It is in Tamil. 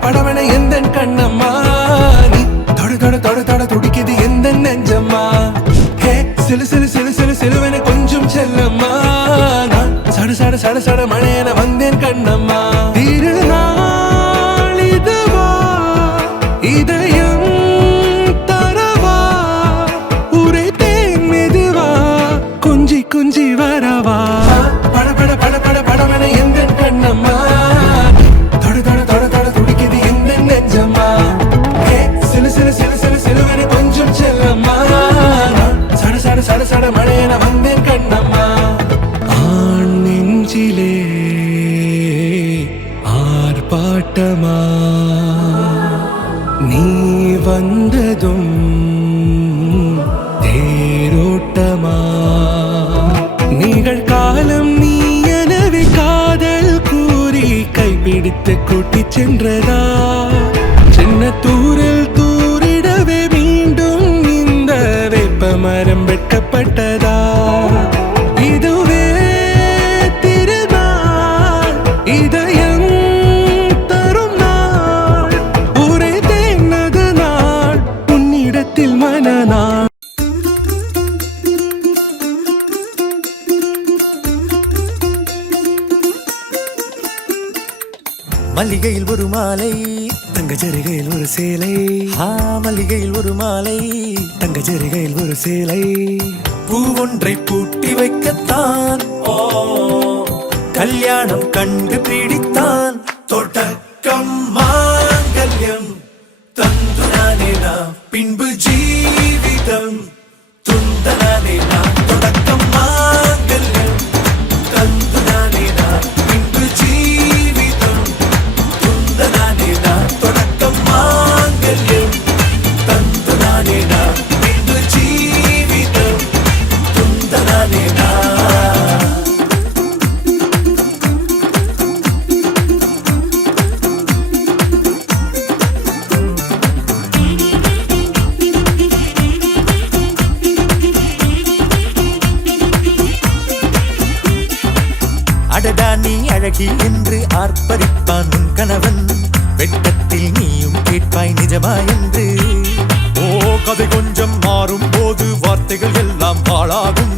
படவன எந்த கண்ணம்மா நீ தொட துடிக்குது எந்த நெஞ்சம்மா ஹே சிலுவென கொஞ்சம் செல்லம்மா நான் சட மழையென வந்தேன் கண்ணம்மா திருநாள் இதுவா இதயம் தரவா உரைத்தேன் மெதுவா கொஞ்சி வரவா படவன எந்த கண்ணம்மா தொட துடிக்குது எந்த நெஞ்சம்மா ஹே சிலுவென கொஞ்சம் செல்லம்மா சட மழையென வந்தேன் கண்ணம்மா ஆண் நெஞ்சிலே ஆர்ப்பாட்டமா நீ வந்ததும் தேரோட்டமா நிகழ்காலம் நீ எனவே காதல் கூறி கைப்பிடித்து கூட்டிச் சென்றதா சின்ன தூரில் தூரிடவே மீண்டும் இந்த வேப்ப மரம் வெட்கப்பட்டதா இதுவே திருநாள் இதயம் தரும் நாள் ஒரே தேனது நாள் உன்னிடத்தில் மனநாள் மல்லிகையில் ஒரு மாலை தங்க ஜரிகையில் ஒரு சேலை மல்லிகையில் ஒரு மாலை தங்க ஜரிகையில் ஒரு சேலை பூ ஒன்றை பூட்டி வைக்கத்தான் கல்யாணம் கண்டு பிடித்தான் தொடக்கம் மாங்கல்யம் தந்துனானே நாம் பின்பு ஜீவிதம் துந்தனானே நாம் தொடக்கம் மாங்கல்யம் தந்துனானே நாம் பின்பு ஜீவிதம் துந்தனானே நாம் தொடக்கம் மாங்கல்யம் தந்துனானே நாம் பின்பு ஜீவிதம் துந்தனானே நாம் அடடா நீ அழகி என்று ஆர்ப்பரிப்பான் உன் கணவன் வெட்டத்தில் நீயும் கேட்பாய் நிஜமா என்று கதை கொஞ்சம் மாறும் போது வார்த்தைகள் எல்லாம் பாழாகும்